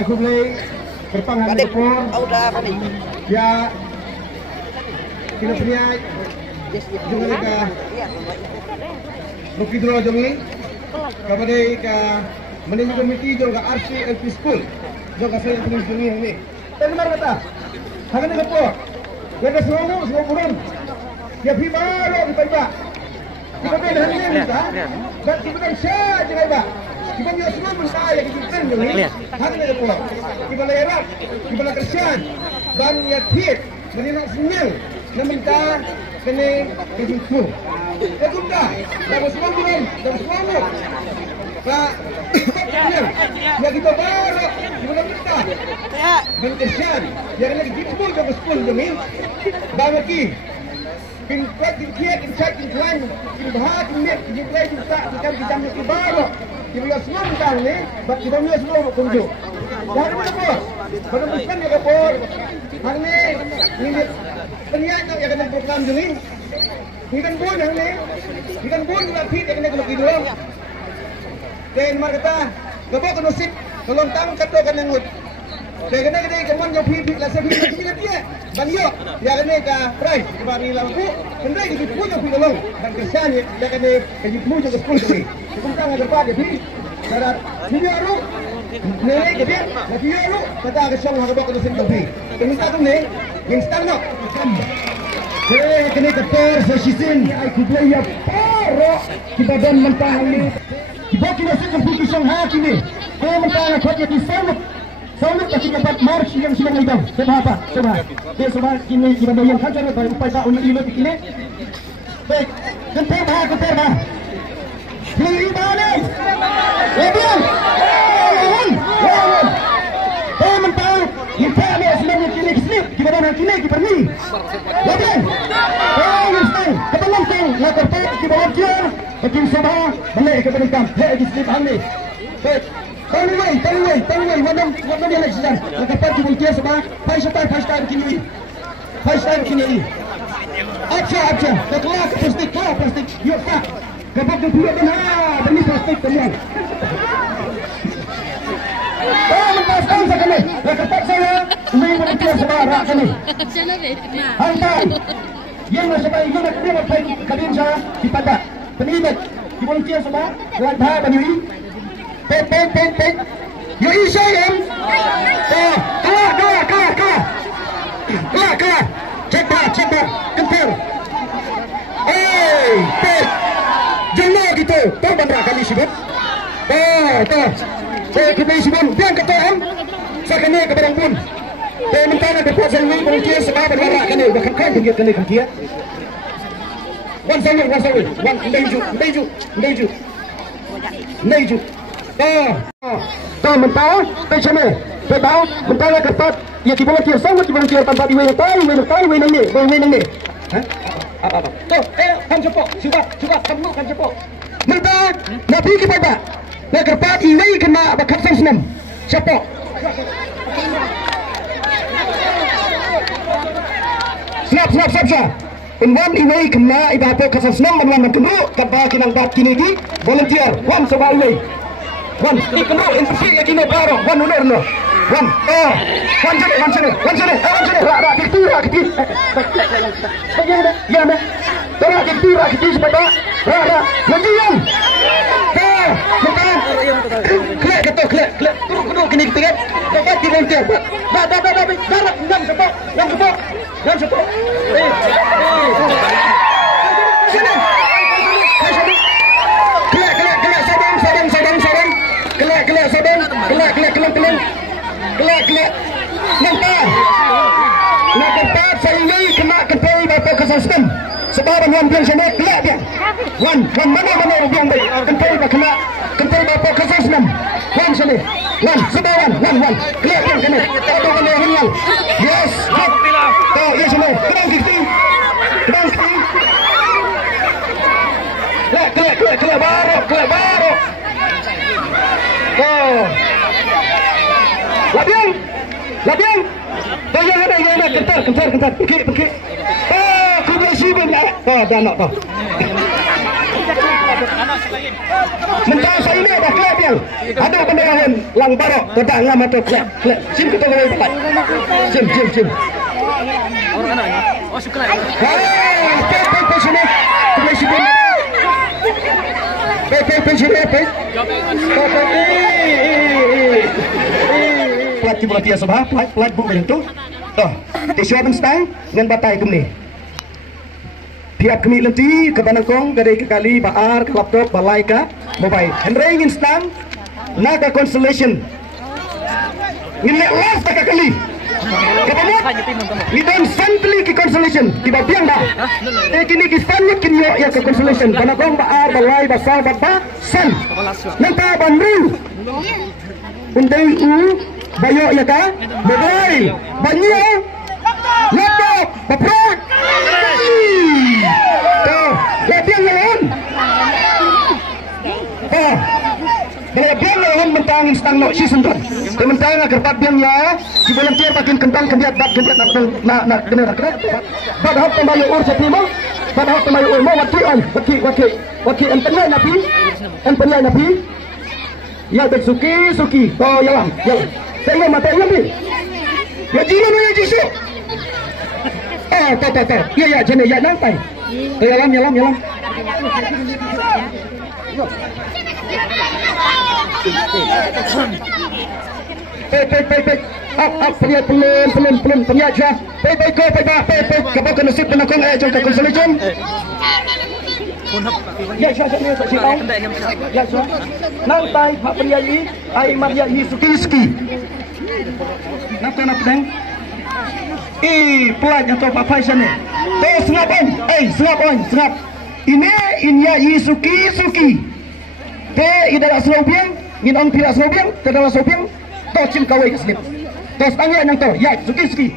aku boleh berpangan ekor. Ya, kita punya jangan ka Bukidro jongi kepada ka manajemen komiti juga RCLP School juga saya punya jongi ini. Benar kata. Hagan apa? Yang semua bulan. Ya baru kita kita dah ni kita. Dan kita kan syah je kita. Kita ni semua bersaya kita kan jongi. Hagan apa? Kita lerak, kita kerjaan dan ya thiet menindak senyum. Naminta kene kejutu. Kejuta. Dah semua bulan, dah semua. Pak, ya kita baru kita minta. Dan kerjaan, yang lagi ditempul ke sekolah demi. Bagi pintar, pintar, pintar, pintar, pintar, pintar, pintar, pintar, baru. Kita semua minta ni, bagi kita semua berkunjung. Jangan lupa, menemukan yang kapor. Hari ni penyanyi yang akan program ini, ikan bun yang ni, ikan bun juga fit yang kena kena dulu. Dan mereka gabung kena sip, tolong tang kata kena ngut. Dan kena keman yang fit lah sebab kita dia, banyo yang kena ke price sebab ni lampu, kena kita punya fit tolong dan kesan yang kena kita punya ke sepuluh ni. Kita tang ada pada fit, darat video ru. Nilai kemudian, video lu kata kesong harga kena sip lebih. Minta tu ni, instan no. Saya kena ketar sesisin. Aku beli ya paro kita dan mentah ni. Kita kena sip keputusan hakim ni. Saya mentah nak kerja di sana. Sana kasi dapat march yang sedang hidup. Sebab apa? Sebab kini kita bayar kaca ni pada upaya untuk ilut kini. Baik, kentar dah. Beli mana? Lebih. Mentah, kita ni asal kini kesini, kita dah kini kita ni. Okey. Instan, kita langsung nak kerja kita belajar, bikin sabah, balik ke pendidikan, di sini kami. Baik. Tanway, mana dia lagi sedang. Nak kerja kita belajar sabah, five star kini. 5 star kini. Acha, keluar plastik, yuk tak. Kapag dia benar, beli plastik teman. Mentaskan sekali. Lekat saya, main berikut sebarang kami. Hantar. Yang nasabay, yang nak kalian saya di pada penibet. Di volunteer sebab, lantai banyui. Pen. Yoi saya. Keluar. Cepat. Kental. Pen. Jangan gitu. Tahu bandar kami sibuk. Saya kena isibun, dia kata saya kena ke barang pun. Saya minta nak dapat saya ni berhenti sebab berlarak kena, bahkan kan dia kena kerja. One leju. Tahu mentah, macam mana? Saya tahu mentah nak dapat, ya kita boleh sangat kita boleh tanpa diwei ni. Apa? Tuh, kan cepok, suka, kamu kan cepok. Mentah, nak pergi pada. Nak kerpat iway kena bakat senam. Siapa? Siap. Unwan iway kena ibato kasan senam manwan kenu kaba kinang bat kini di volunteer. Wan sebab iway. Wan kenu interview ya kini baru. Wan ulur no. Wan sana. Rak kiti. Ya me. Rak kiti sepeda. Rak. Lanjian. Kelak. Turun kini kita kan. Dapat di volunteer. Darat ngam sepok. Sini. Kelak sabang. Kelak. Nampak saya ini kena kepala bapa kesaskan. Sebab yang biang sana kelak dia. Wan mana biang baik. Kepala bapa kesaskan. Wan sini. Sebaran. Kelak dia kena. Ada kena hilang. Yes. Ya sini. Kedang kiti. Kelak baru. Labiang. Bayang ada. Kentar. Pergi. Aku bersih benar. Dah nak. Mentang saya ini dah klep yang ada kendaraan lang barok tentang lama tu klep. Sim kita boleh dapat. Sim. Orang anak. Oh syukur lah. Pe sini. Kembali sini. Pe sini pe. Plat tiba tiba sebab plat buk macam tu. Toh, disiapkan stang dengan batai kemni. Pihak kami nanti ke Banangkong, gadai ke kali, baar, ke laptop, balai ke mobile. Henry ingin stang, naga constellation. Ingin last tak kali. Kemudian, ni dan simply ke constellation. Tiba biang dah. Kini kisannya kini ya ke constellation. Banangkong, baar, balai, basal, bapa, san. Nanti bandru. Undai bayo ya ka? Mobile, banyak. Laptop, bapa. Biang lawan. Bila biang lawan mentang instang no season tu. Mentang agar pat biang ya. Si volunteer pakin kentang kendiat nak kena. Padahal kembali ur setima. Padahal kembali ur mau waki empenai napi. Ya bek suki. Oh yalam. Saya mata yalam. Ya jiran ya jisu. Tak. Ya jenis ya nampai. Yalam. Up, pelin, penyak je. Go, kapal kena sip penakong jom ke consolation. Ya, nantai Pak Priayi, ai Mariayi Suki. Nak deng? Pelan atau Pak Faisal ni. Sengap. Ini inya Suki. Idara Slobiang, Minong Pira Slobiang, Tadala Slobiang, Tocim Kawai Keslip. Tos tanya nang to, ya Suki.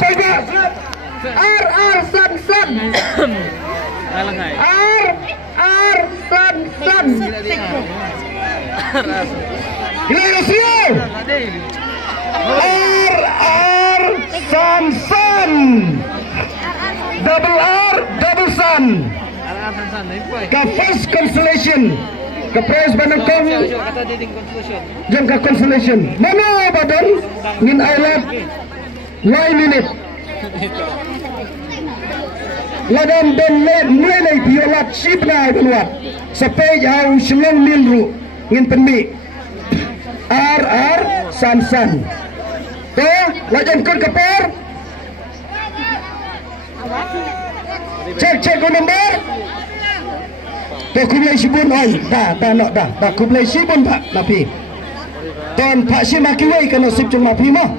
Pega. R San. R San. Ini Rusio. R San. Double Sun. Ke first constellation. Ke Pres Banangkong. Jam ke constellation. Mana badan ngin island 9 minit. Ladam dan mulai biolat sibna buat. Sampai jauh 9 mil ru ngin penmi. R San. Tu lajam kon kapar. Cek nombor. Tak kumulai sibun on. Dah kumulai sibun pak napi. Dan Pak Si Makiwai kena sip jeng mapi mah.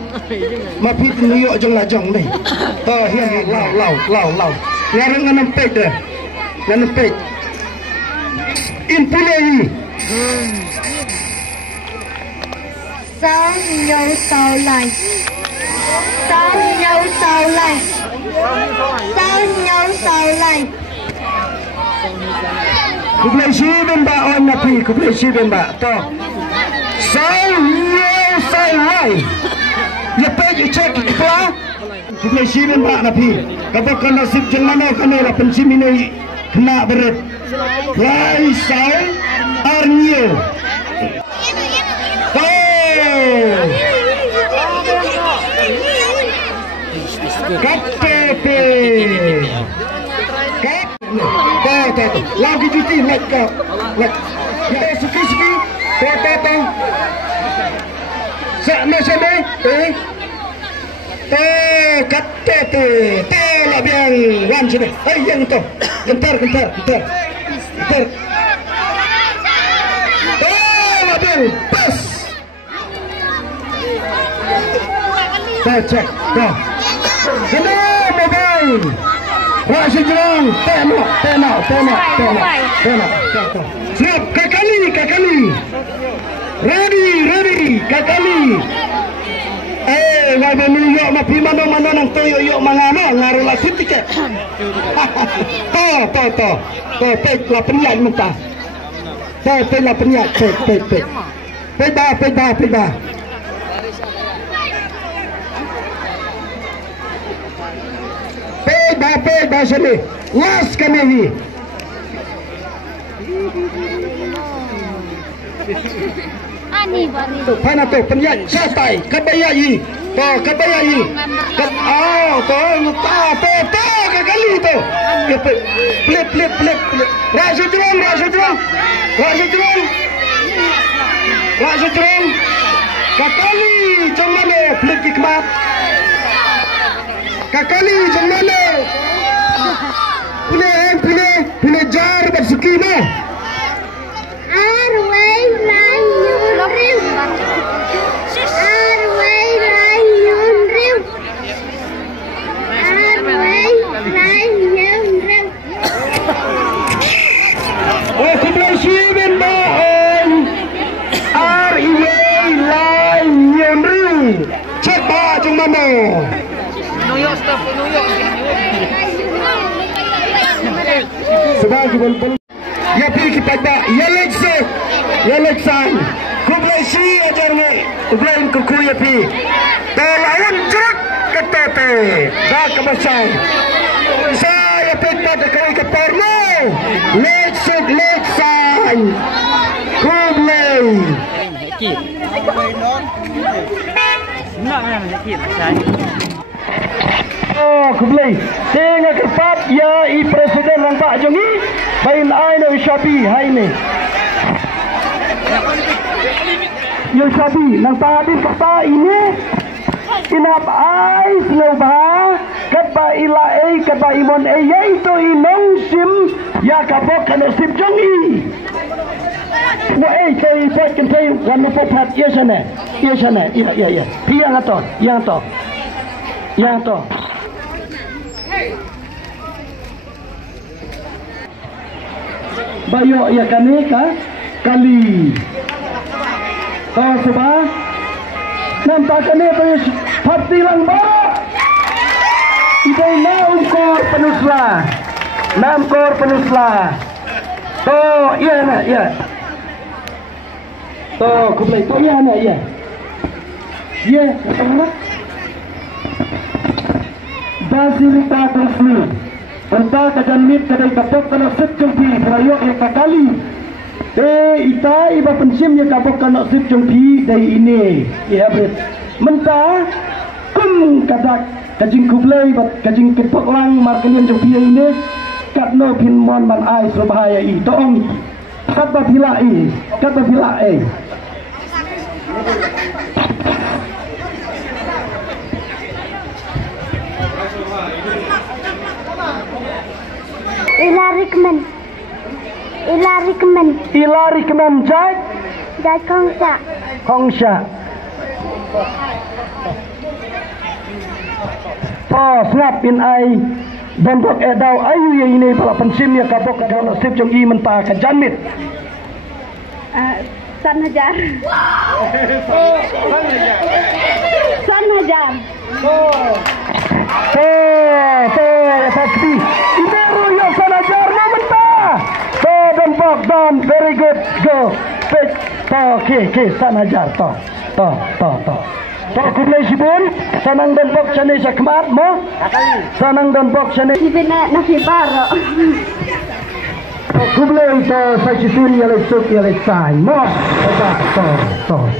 Mapi nuyuk jeng lajong ni. Oh hian lau. Ngarang ngan pej dah. Ngan pej. In pulai. Sao nhau sao lại. Kumulai sibun ba on napi. Kumulai sibun ba. To. Sao lai. Ya pej cek ikla. Kumulai sibun ba napi. Kapag kena sip jeng mana kena lah pensim ini kena berat. Lai sao arnyo. KTP. Lagi cuti like kau. Ya suki. Tang. Sama. KTP. Lah biang wan sini. Yang tu. Gentar. Lah biang pas. Cek. Kena mobile. Rasa jerang. Tena. Siap. Kakali. Ready. Kakali. Wai menuyuk mapi mana nang tuyuk mangana ngaruh lah tiket. To. Pej lah penyak mentah. Pej lah penyak. Pej dah. Pej dah sini. Las kami ni. Ani bani. Pana tu penyak satai kabayai. To kabayai. To kali tu. Plip. Raja Jerong. Kakali jomane plip hikmat. Kakali jomane. Pune jar bersuki mah. Arway layun riu. Arway layun riu. Arway layun riu. Oh, sebelah sini mohon. Arway layun riu. Cepat jomane. New York stuff, New York. Sebagai bel ya pergi pada ya leksan kublai si ajar ni kublai kuku ya pi telaun jerak ketete dah kebasan saya pada kali keparno leksan kublai Kit. Nak kit saya. Oh, kublai. Tengah kepat ya presiden lang Pak Jongi. Bain ai na Shabi hai ni. Ya Shabi nang tadi kata ini inap ai sloba kata ilae kata imon yaitu inong sim ya kapok kana sim Jongi. Wah, saya kentai warna popat ya sana. Ya. Yang to. Bayo ya kali. Tahu sebab nampak kene terus parti lang ba. Idai naungkor penusla. To ya. To kublai to ya. Ya, mana? Basilita Resmi Entah kajanmit kadai kapok kana setjongpi Perayok yang kakali ita iba pensim yang kapok kana setjongpi dari ini ya bret mentah kum kadak kajing kublai kajing kepok lang markalian jongpi ini katno pinmon ban ai berbahaya i toong kata pilai Ila Rikman Jai Kongsha. Oh, snap in ai Bondok edau ayu yang ini pala pensim ya kapok kadang nasib jong i mentah kajanmit. San Hajar. Pasti. Ibu yang San Hajar mentah. Don very good go. Okay, San Hajar to. Kublai sibun, sanang dan bok chane sakmat mo. Sanang dan bok chane. Ibina na fibaro. Kublai to sa situri ya lesuk ya lesai mo. To.